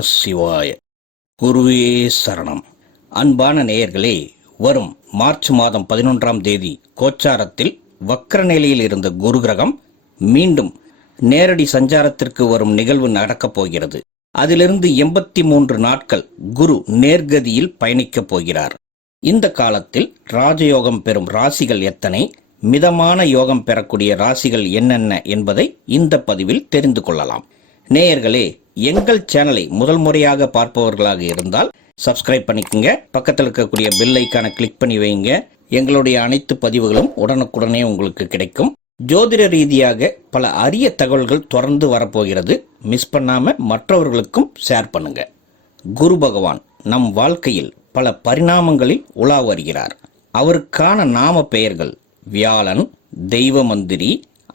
நமசிவாய. குருவே சரணம். அன்பான நேயர்களே, வரும் மார்ச் மாதம் 11ஆம் தேதி கோச்சாரத்தில் வக்ர நிலையில் இருந்த குரு கிரகம் மீண்டும் நேரடி சஞ்சாரத்திற்கு வரும் நிகழ்வு நடக்கப் போகிறது. அதிலிருந்து 83 நாட்கள் குரு நேர்கதியில் பயணிக்கப் போகிறார். இந்த காலத்தில் ராஜயோகம் பெறும் ராசிகள் எத்தனை, மிதமான யோகம் பெறக்கூடிய ராசிகள் என்னென்ன என்பதை இந்த பதிவில் தெரிந்து கொள்ளலாம். நேயர்களே, எங்கள் சேனலை முதல் முறையாக பார்ப்பவர்களாக இருந்தால் சப்ஸ்கிரைப் பண்ணிக்கங்க. பக்கத்தில் இருக்கக்கூடிய பெல் ஐக்கானை கிளிக் பண்ணி வைங்க. எங்களுடைய அனைத்து பதிவுகளும் உடனுக்குடனே உங்களுக்கு கிடைக்கும். ஜோதிட ரீதியாக பல அரிய தகவல்கள் தொடர்ந்து வரப்போகிறது. மிஸ் பண்ணாம மற்றவர்களுக்கும் ஷேர் பண்ணுங்க. குரு பகவான் நம் வாழ்க்கையில் பல பரிணாமங்களில் உலா வருகிறார். அவருக்கான நாம பெயர்கள் வியாழன், தெய்வ மந்திரி,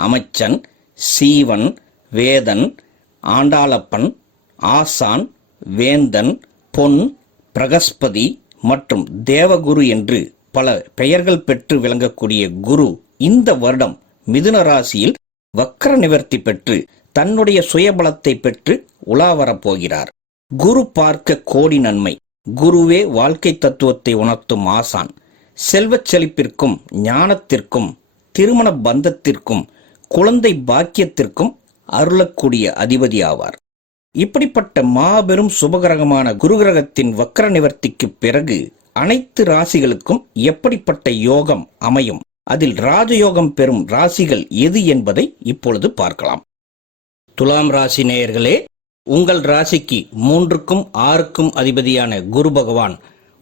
அமைச்சன், சீவன், வேதன், ஆண்டாளப்பன், ஆசான், வேந்தன், பொன், பிரகஸ்பதி மற்றும் தேவகுரு என்று பல பெயர்கள் பெற்று விளங்கக்கூடிய குரு இந்த வருடம் மிதுன ராசியில் வக்ர நிவர்த்தி பெற்று தன்னுடைய சுயபலத்தை பெற்று உலா வரப்போகிறார். குரு பார்க்க கோடி நன்மை. குருவே வாழ்க்கை தத்துவத்தை உணர்த்தும் ஆசான். செல்வச் செழிப்பிற்கும் ஞானத்திற்கும் திருமண பந்தத்திற்கும் குழந்தை பாக்கியத்திற்கும் அருளக்கூடிய அதிபதி ஆவார். இப்படிப்பட்ட மாபெரும் சுபகிரகமான குரு கிரகத்தின் வக்ர நிவர்த்திக்கு பிறகு அனைத்து ராசிகளுக்கும் எப்படிப்பட்ட யோகம் அமையும், அதில் ராஜயோகம் பெறும் ராசிகள் எது என்பதை இப்பொழுது பார்க்கலாம். துலாம் ராசி நேயர்களே, உங்கள் ராசிக்கு 3க்கும் 6க்கும் அதிபதியான குரு பகவான்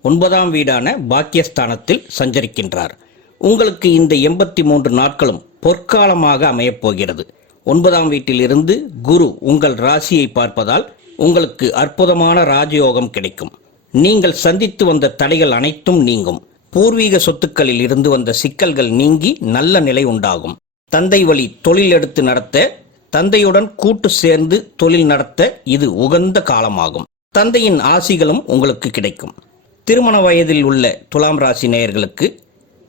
9ஆம் வீடான பாக்கியஸ்தானத்தில் சஞ்சரிக்கின்றார். உங்களுக்கு இந்த 83 நாட்களும் பொற்காலமாக அமையப்போகிறது. 9ஆம் வீட்டில் இருந்து குரு உங்கள் ராசியை பார்ப்பதால் உங்களுக்கு அற்புதமான ராஜயோகம் கிடைக்கும். நீங்கள் சந்தித்து வந்த தடைகள் அனைத்தும் நீங்கும். பூர்வீக சொத்துக்களில் இருந்து வந்த சிக்கல்கள் நீங்கி நல்ல நிலை உண்டாகும். தந்தை வழி தொழில் எடுத்து நடத்த, தந்தையுடன் கூட்டு சேர்ந்து தொழில் நடத்த இது உகந்த காலமாகும். தந்தையின் ஆசிகளும் உங்களுக்கு கிடைக்கும். திருமண வயதில் உள்ள துலாம் ராசி நேயர்களுக்கு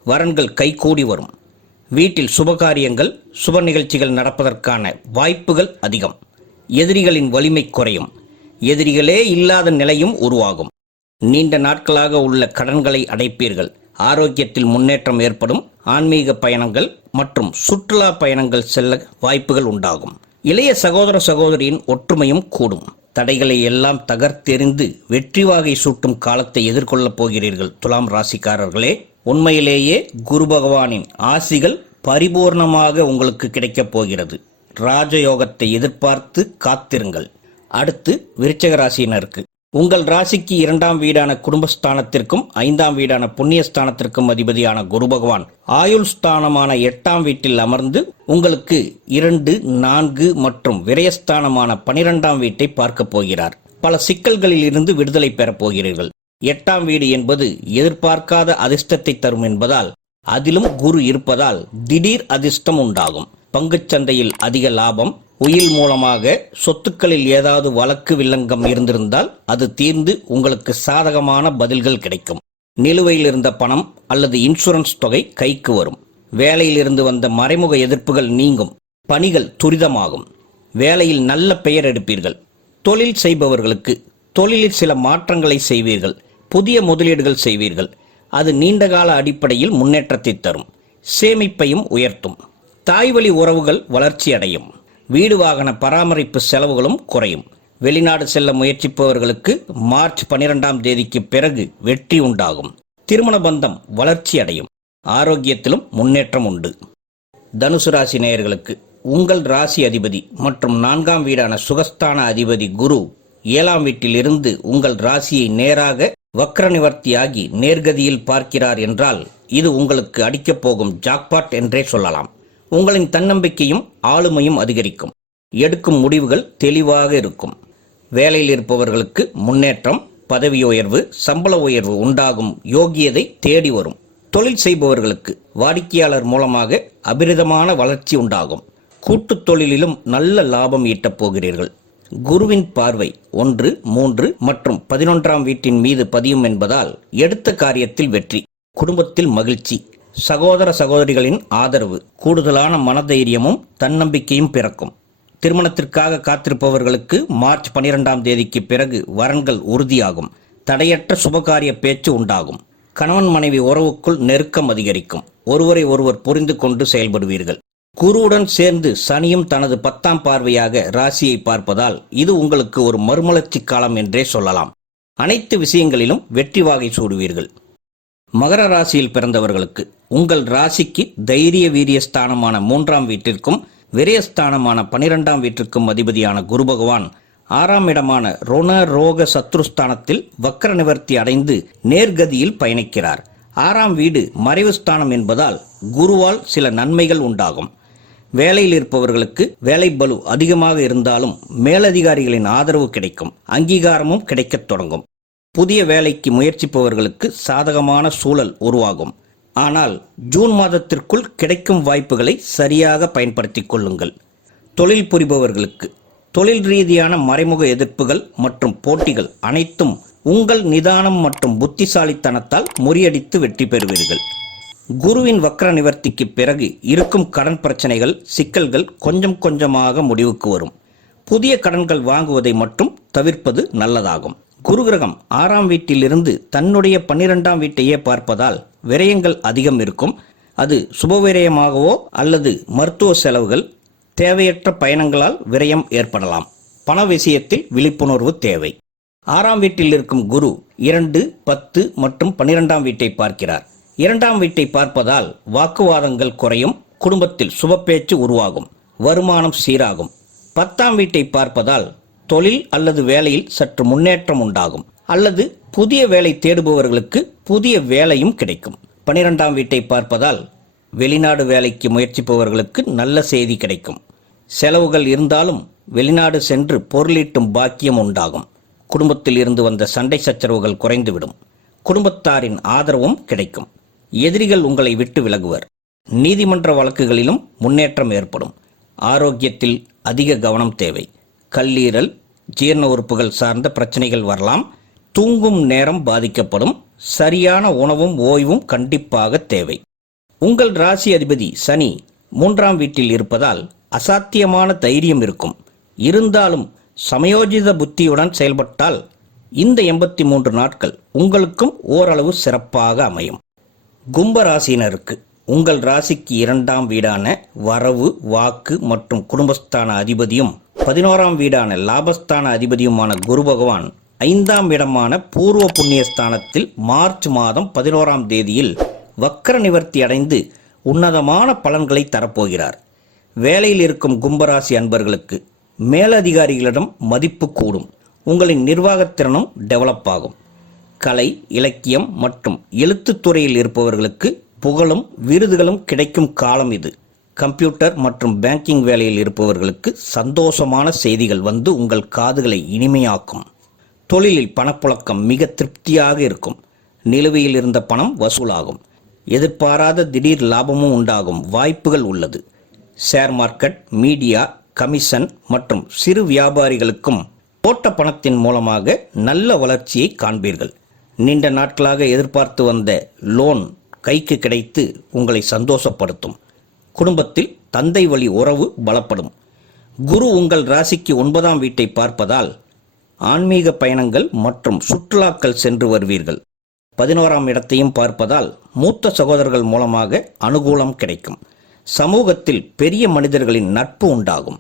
வரன்கள் கைகூடி வரும். வீட்டில் சுபகாரியங்கள், சுப நிகழ்ச்சிகள் நடப்பதற்கான வாய்ப்புகள் அதிகம். எதிரிகளின் வலிமை குறையும். எதிரிகளே இல்லாத நிலையும் உருவாகும். நீண்ட நாட்களாக உள்ள கடன்களை அடைப்பீர்கள். ஆரோக்கியத்தில் முன்னேற்றம் ஏற்படும். ஆன்மீக பயணங்கள் மற்றும் சுற்றுலா பயணங்கள் செல்ல வாய்ப்புகள் உண்டாகும். இளைய சகோதர சகோதரியின் ஒற்றுமையும் கூடும். தடைகளை எல்லாம் தகர்த்தெறிந்து வெற்றி வாகை சூட்டும் காலத்தை எதிர்கொள்ளப் போகிறீர்கள். துலாம் ராசிக்காரர்களே, உண்மையிலேயே குரு பகவானின் ஆசிகள் பரிபூர்ணமாக உங்களுக்கு கிடைக்கப் போகிறது. ராஜயோகத்தை எதிர்பார்த்து காத்திருங்கள். அடுத்து விருச்சிக ராசியினருக்கு, உங்கள் ராசிக்கு 2ஆம் வீடான குடும்பஸ்தானத்திற்கும் 5ஆம் வீடான புண்ணியஸ்தானத்திற்கும் அதிபதியான குரு பகவான் ஆயுள் ஸ்தானமான 8ஆம் வீட்டில் அமர்ந்து உங்களுக்கு 2, 4 மற்றும் விரயஸ்தானமான 12ஆம் வீட்டை பார்க்க போகிறார். பல சிக்கல்களில் இருந்து விடுதலை பெறப் போகிறீர்கள். 8ஆம் வீடு என்பது எதிர்பார்க்காத அதிர்ஷ்டத்தை தரும் என்பதால், அதிலும் குரு இருப்பதால் திடீர் அதிர்ஷ்டம் உண்டாகும். பங்குச்சந்தையில் அதிக லாபம். உயில் மூலமாக சொத்துக்களில் ஏதாவது வழக்கு வில்லங்கம் இருந்திருந்தால் அது தீர்ந்து உங்களுக்கு சாதகமான பதில்கள் கிடைக்கும். நிலுவையில் இருந்த பணம் அல்லது இன்சூரன்ஸ் தொகை கைக்கு வரும். வேலையில் இருந்து வந்த மறைமுக எதிர்ப்புகள் நீங்கும். பணிகள் துரிதமாகும். வேலையில் நல்ல பெயர் எடுப்பீர்கள். தொழில் செய்பவர்களுக்கு தொழிலில் சில மாற்றங்களை செய்வீர்கள். புதிய முதலீடுகள் செய்வீர்கள். அது நீண்டகால அடிப்படையில் முன்னேற்றத்தை தரும். சேமிப்பையும் உயர்த்தும். தாய்வழி உறவுகள் வளர்ச்சி அடையும். வீடு வாகன பராமரிப்பு செலவுகளும் குறையும். வெளிநாடு செல்ல முயற்சிப்பவர்களுக்கு மார்ச் 12ஆம் தேதிக்கு பிறகு வெற்றி உண்டாகும். திருமண பந்தம் வளர்ச்சி அடையும். ஆரோக்கியத்திலும் முன்னேற்றம் உண்டு. தனுசு ராசி நேயர்களுக்கு, உங்கள் ராசி அதிபதி மற்றும் 4ஆம் வீடான சுகஸ்தான அதிபதி குரு 7ஆம் வீட்டில் இருந்து உங்கள் ராசியை நேராக வக்ர நிவர்த்தியாகி நேர்கதியில் பார்க்கிறார் என்றால் இது உங்களுக்கு அடிக்கப் போகும் ஜாக்பாட் என்றே சொல்லலாம். உங்களின் தன்னம்பிக்கையும் ஆளுமையும் அதிகரிக்கும். எடுக்கும் முடிவுகள் தெளிவாக இருக்கும். வேலையில் இருப்பவர்களுக்கு முன்னேற்றம், பதவி உயர்வு, சம்பள உயர்வு உண்டாகும் யோகியதை தேடி வரும். தொழில் செய்பவர்களுக்கு வாடிக்கையாளர் மூலமாக அபிரிதமான வளர்ச்சி உண்டாகும். கூட்டுத் தொழிலிலும் நல்ல லாபம் ஈட்டப் போகிறீர்கள். குருவின் பார்வை 1, 3 மற்றும் 11ஆம் வீட்டின் மீது பதியும் என்பதால் எடுத்த காரியத்தில் வெற்றி. குடும்பத்தில் மகிழ்ச்சி. சகோதர சகோதரிகளின் ஆதரவு, கூடுதலான மனதைரியமும் தன்னம்பிக்கையும் பிறக்கும். திருமணத்திற்காக காத்திருப்பவர்களுக்கு மார்ச் 12ஆம் தேதிக்கு பிறகு வரன்கள் உறுதியாகும். தடையற்ற சுபகாரிய பேச்சு உண்டாகும். கணவன் மனைவி உறவுக்குள் நெருக்கம் அதிகரிக்கும். ஒருவரை ஒருவர் புரிந்து கொண்டு செயல்படுவீர்கள். குருவுடன் சேர்ந்து சனியும் தனது 10ஆம் பார்வையாக ராசியை பார்ப்பதால் இது உங்களுக்கு ஒரு மறுமலர்ச்சி காலம் என்றே சொல்லலாம். அனைத்து விஷயங்களிலும் வெற்றி வாகை சூடுவீர்கள். மகர ராசியில் பிறந்தவர்களுக்கு உங்கள் ராசிக்கு தைரிய வீரிய ஸ்தானமான 3ஆம் வீட்டிற்கும் விரயஸ்தானமான 12ஆம் வீட்டிற்கும் அதிபதியான குரு பகவான் 6ஆம் இடமான ருண ரோக சத்ருஸ்தானத்தில் வக்ர நிவர்த்தி அடைந்து நேர்கதியில் பயணிக்கிறார். 6ஆம் வீடு மறைவு ஸ்தானம் என்பதால் குருவால் சில நன்மைகள் உண்டாகும். வேலையில் இருப்பவர்களுக்கு வேலை பளு அதிகமாக இருந்தாலும் மேலதிகாரிகளின் ஆதரவு கிடைக்கும். அங்கீகாரமும் கிடைக்கத் தொடங்கும். புதிய வேலைக்கு முயற்சிப்பவர்களுக்கு சாதகமான சூழல் உருவாகும். ஆனால் ஜூன் மாதத்திற்குள் கிடைக்கும் வாய்ப்புகளை சரியாக பயன்படுத்திக் கொள்ளுங்கள். தொழில் புரிபவர்களுக்கு தொழில் ரீதியான மறைமுக எதிர்ப்புகள் மற்றும் போட்டிகள் அனைத்தும் உங்கள் நிதானம் மற்றும் புத்திசாலித்தனத்தால் முறியடித்து வெற்றி பெறுவீர்கள். குருவின் வக்ர நிவர்த்திக்கு பிறகு இருக்கும் கடன் பிரச்சனைகள் சிக்கல்கள் கொஞ்சம் கொஞ்சமாக முடிவுக்கு வரும். புதிய கடன்கள் வாங்குவதை மட்டும் தவிர்ப்பது நல்லதாகும். குரு கிரகம் 6ஆம் வீட்டிலிருந்து தன்னுடைய 12ஆம் வீட்டையே பார்ப்பதால் விரயங்கள் அதிகம் இருக்கும். அது சுபவிரயமாகவோ அல்லது மருத்துவ செலவுகள், தேவையற்ற பயணங்களால் விரயம் ஏற்படலாம். பண விஷயத்தில் விழிப்புணர்வு தேவை. 6ஆம் வீட்டில் இருக்கும் குரு 2, 10 மற்றும் 12ஆம் வீட்டை பார்க்கிறார். 2ஆம் வீட்டை பார்ப்பதால் வாக்குவாதங்கள் குறையும். குடும்பத்தில் சுப பேச்சு உருவாகும். வருமானம் சீராகும். 10ஆம் வீட்டை பார்ப்பதால் தொழில் அல்லது வேலையில் சற்று முன்னேற்றம் உண்டாகும். அல்லது புதிய வேலை தேடுபவர்களுக்கு புதிய வேலையும் கிடைக்கும். 12ஆம் வீட்டை பார்ப்பதால் வெளிநாடு வேலைக்கு முயற்சிப்பவர்களுக்கு நல்ல செய்தி கிடைக்கும். செலவுகள் இருந்தாலும் வெளிநாடு சென்று பொருளீட்டும் பாக்கியம் உண்டாகும். குடும்பத்தில் இருந்து வந்த சண்டை சச்சரவுகள் குறைந்துவிடும். குடும்பத்தாரின் ஆதரவும் கிடைக்கும். எதிரிகள் உங்களை விட்டு விலகுவர். நீதிமன்ற வழக்குகளிலும் முன்னேற்றம் ஏற்படும். ஆரோக்கியத்தில் அதிக கவனம் தேவை. கல்லீரல், ஜீரண உறுப்புகள் சார்ந்த பிரச்சனைகள் வரலாம். தூங்கும் நேரம் பாதிக்கப்படும். சரியான உணவும் ஓய்வும் கண்டிப்பாக தேவை. உங்கள் ராசி அதிபதி சனி 3ஆம் வீட்டில் இருப்பதால் அசாத்தியமான தைரியம் இருக்கும். இருந்தாலும் சமயோஜித புத்தியுடன் செயல்பட்டால் இந்த 83 நாட்கள் உங்களுக்கும் ஓரளவு சிறப்பாக அமையும். கும்ப ராசியினருக்கு உங்கள் ராசிக்கு 2ஆம் வீடான வரவு, வாக்கு மற்றும் குடும்பஸ்தான அதிபதியும் 11ஆம் வீடான லாபஸ்தான அதிபதியுமான குரு பகவான் 5ஆம் இடமான பூர்வ புண்ணியஸ்தானத்தில் மார்ச் மாதம் 11ஆம் தேதியில் வக்ர நிவர்த்தி அடைந்து உன்னதமான பலன்களை தரப்போகிறார். வேலையில் இருக்கும் கும்பராசி அன்பர்களுக்கு மேலதிகாரிகளிடம் மதிப்பு கூடும். உங்களின் நிர்வாகத்திறனும் டெவலப் ஆகும். கலை, இலக்கியம் மற்றும் எழுத்துத்துறையில் இருப்பவர்களுக்கு புகழும் விருதுகளும் கிடைக்கும் காலம் இது. கம்ப்யூட்டர் மற்றும் பேங்கிங் வேலையில் இருப்பவர்களுக்கு சந்தோஷமான செய்திகள் வந்து உங்கள் காதுகளை இனிமையாக்கும். தொழிலில் பணப்புழக்கம் மிக திருப்தியாக இருக்கும். நிலுவையில் இருந்த பணம் வசூலாகும். எதிர்பாராத திடீர் லாபமும் உண்டாகும் வாய்ப்புகள் உள்ளது. ஷேர் மார்க்கெட், மீடியா, கமிஷன் மற்றும் சிறு வியாபாரிகளுக்கும் போட்ட பணத்தின் மூலமாக நல்ல வளர்ச்சியை காண்பீர்கள். நீண்ட நாட்களாக எதிர்பார்த்து வந்த லோன் கைக்கு கிடைத்து உங்களை சந்தோஷப்படுத்தும். குடும்பத்தில் தந்தை வழி உறவு பலப்படும். குரு உங்கள் ராசிக்கு 9ஆம் வீட்டை பார்ப்பதால் ஆன்மீக பயணங்கள் மற்றும் சுற்றுலாக்கள் சென்று வருவீர்கள். 11ஆம் இடத்தையும் பார்ப்பதால் மூத்த சகோதரர்கள் மூலமாக அனுகூலம் கிடைக்கும். சமூகத்தில் பெரிய மனிதர்களின் நட்பு உண்டாகும்.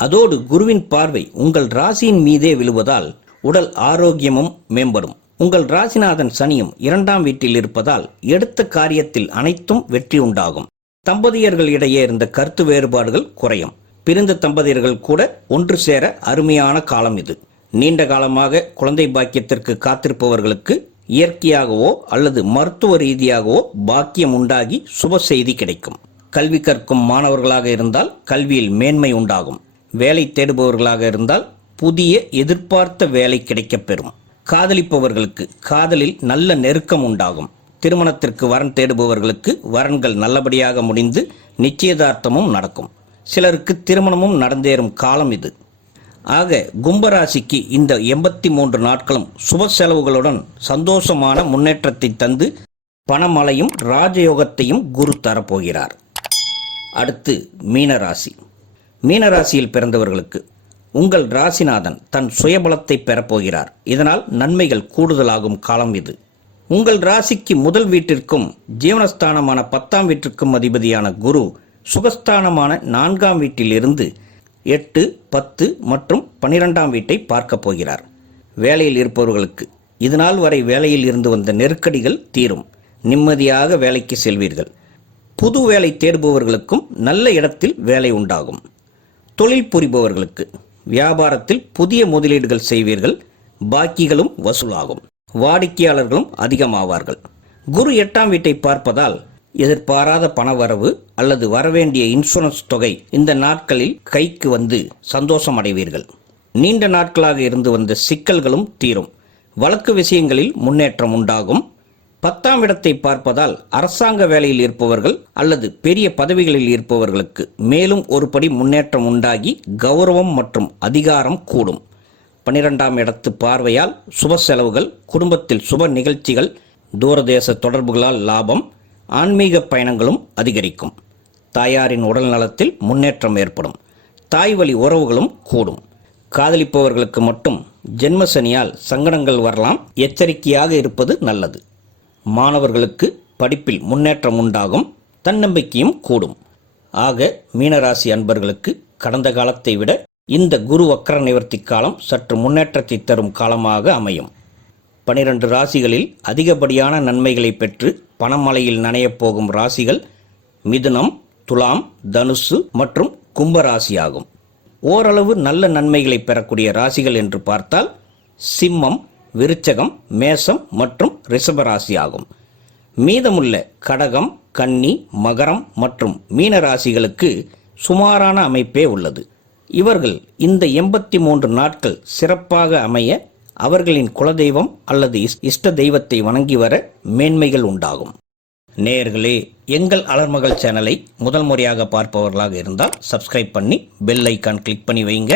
அதோடு குருவின் பார்வை உங்கள் ராசியின் மீதே விழுவதால் உடல் ஆரோக்கியமும் மேம்படும். உங்கள் ராசிநாதன் சனியும் 2ஆம் வீட்டில் இருப்பதால் எடுத்த காரியத்தில் அனைத்தும் வெற்றி உண்டாகும். தம்பதியர்கள் இடையே இருந்த கருத்து வேறுபாடுகள் குறையும். பிரிந்த தம்பதியர்கள் கூட ஒன்று சேர அருமையான காலம் இது. நீண்ட காலமாக குழந்தை பாக்கியத்திற்கு காத்திருப்பவர்களுக்கு இயற்கையாகவோ அல்லது மருத்துவ ரீதியாகவோ பாக்கியம் உண்டாகி சுப செய்தி கிடைக்கும். கல்வி கற்கும் மாணவர்களாக இருந்தால் கல்வியில் மேன்மை உண்டாகும். வேலை தேடுபவர்களாக இருந்தால் புதிய எதிர்பார்த்த வேலை கிடைக்கப்பெறும். காதலிப்பவர்களுக்கு காதலில் நல்ல நெருக்கம் உண்டாகும். திருமணத்திற்கு வரன் தேடுபவர்களுக்கு வரன்கள் நல்லபடியாக முடிந்து நிச்சயதார்த்தமும் நடக்கும். சிலருக்கு திருமணமும் நடந்தேறும் காலம் இது. ஆக கும்பராசிக்கு இந்த 83 நாட்களும் சுப செலவுகளுடன் சந்தோஷமான முன்னேற்றத்தை தந்து பணமழையும் ராஜயோகத்தையும் குரு தரப்போகிறார். அடுத்து மீனராசி. மீனராசியில் பிறந்தவர்களுக்கு உங்கள் ராசிநாதன் தன் சுயபலத்தை பெறப்போகிறார். இதனால் நன்மைகள் கூடுதலாகும் காலம் இது. உங்கள் ராசிக்கு முதல் வீட்டிற்கும் ஜீவனஸ்தானமான 10ஆம் வீட்டிற்கும் அதிபதியான குரு சுகஸ்தானமான 4ஆம் வீட்டிலிருந்து 8, 10 மற்றும் 12ஆம் வீட்டை பார்க்க போகிறார். வேலையில் இருப்பவர்களுக்கு இதுநாள் வரை வேலையில் இருந்து வந்த நெருக்கடிகள் தீரும். நிம்மதியாக வேலைக்கு செல்வீர்கள். புது வேலை தேடுபவர்களுக்கும் நல்ல இடத்தில் வேலை உண்டாகும். தொழில் புரிபவர்களுக்கு வியாபாரத்தில் புதிய முதலீடுகள் செய்வீர்கள். பாக்கிகளும் வசூலாகும். வாடிக்கையாளர்களும் அதிகமாவார்கள். குரு 8ஆம் வீட்டை பார்ப்பதால் எதிர்பாராத பணவரவு அல்லது வரவேண்டிய இன்சூரன்ஸ் தொகை இந்த நாட்களில் கைக்கு வந்து சந்தோஷம் அடைவீர்கள். நீண்ட நாட்களாக இருந்து வந்த சிக்கல்களும் தீரும். வழக்கு விஷயங்களில் முன்னேற்றம் உண்டாகும். 10ஆம் இடத்தை பார்ப்பதால் அரசாங்க வேலையில் இருப்பவர்கள் அல்லது பெரிய பதவிகளில் இருப்பவர்களுக்கு மேலும் ஒரு படி முன்னேற்றம் உண்டாகி கௌரவம் மற்றும் அதிகாரம் கூடும். 12ஆம் இடத்து பார்வையால் சுப செலவுகள், குடும்பத்தில் சுப நிகழ்ச்சிகள், தூரதேச தொடர்புகளால் லாபம், ஆன்மீக பயணங்களும் அதிகரிக்கும். தாயாரின் உடல் நலத்தில் முன்னேற்றம் ஏற்படும். தாய் வழி உறவுகளும் கூடும். காதலிப்பவர்களுக்கு மட்டும் ஜென்மசனியால் சங்கடங்கள் வரலாம். எச்சரிக்கையாக இருப்பது நல்லது. மாணவர்களுக்கு படிப்பில் முன்னேற்றம் உண்டாகும். தன்னம்பிக்கையும் கூடும். ஆக மீனராசி அன்பர்களுக்கு கடந்த காலத்தை விட இந்த குரு வக்ர நிவர்த்தி காலம் சற்று முன்னேற்றத்தை தரும் காலமாக அமையும். 12 ராசிகளில் அதிகப்படியான நன்மைகளை பெற்று பணமழையில் நனையப் போகும் ராசிகள் மிதுனம், துலாம், தனுசு மற்றும் கும்பராசியாகும். ஓரளவு நல்ல நன்மைகளை பெறக்கூடிய ராசிகள் என்று பார்த்தால் சிம்மம், விருச்சகம், மேசம் மற்றும் ரிஷபராசி ஆகும். மீதமுள்ள கடகம், கன்னி, மகரம் மற்றும் மீன ராசிகளுக்கு சுமாரான அமைப்பே உள்ளது. இவர்கள் இந்த 83 நாட்கள் சிறப்பாக அமைய அவர்களின் குலதெய்வம் அல்லது இஷ்ட தெய்வத்தை வணங்கி வர மேன்மைகள் உண்டாகும். நேயர்களே, எங்கள் அலர்மகள் சேனலை முதல் முறையாக பார்ப்பவர்களாக இருந்தால் சப்ஸ்கிரைப் பண்ணி பெல் ஐக்கான் கிளிக் பண்ணி வைங்க.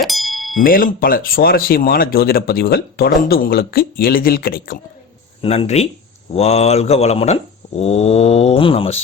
மேலும் பல சுவாரஸ்யமான ஜோதிட பதிவுகள் தொடர்ந்து உங்களுக்கு எளிதில் கிடைக்கும். நன்றி. வாழ்க வளமுடன். ஓம் நமஸ்.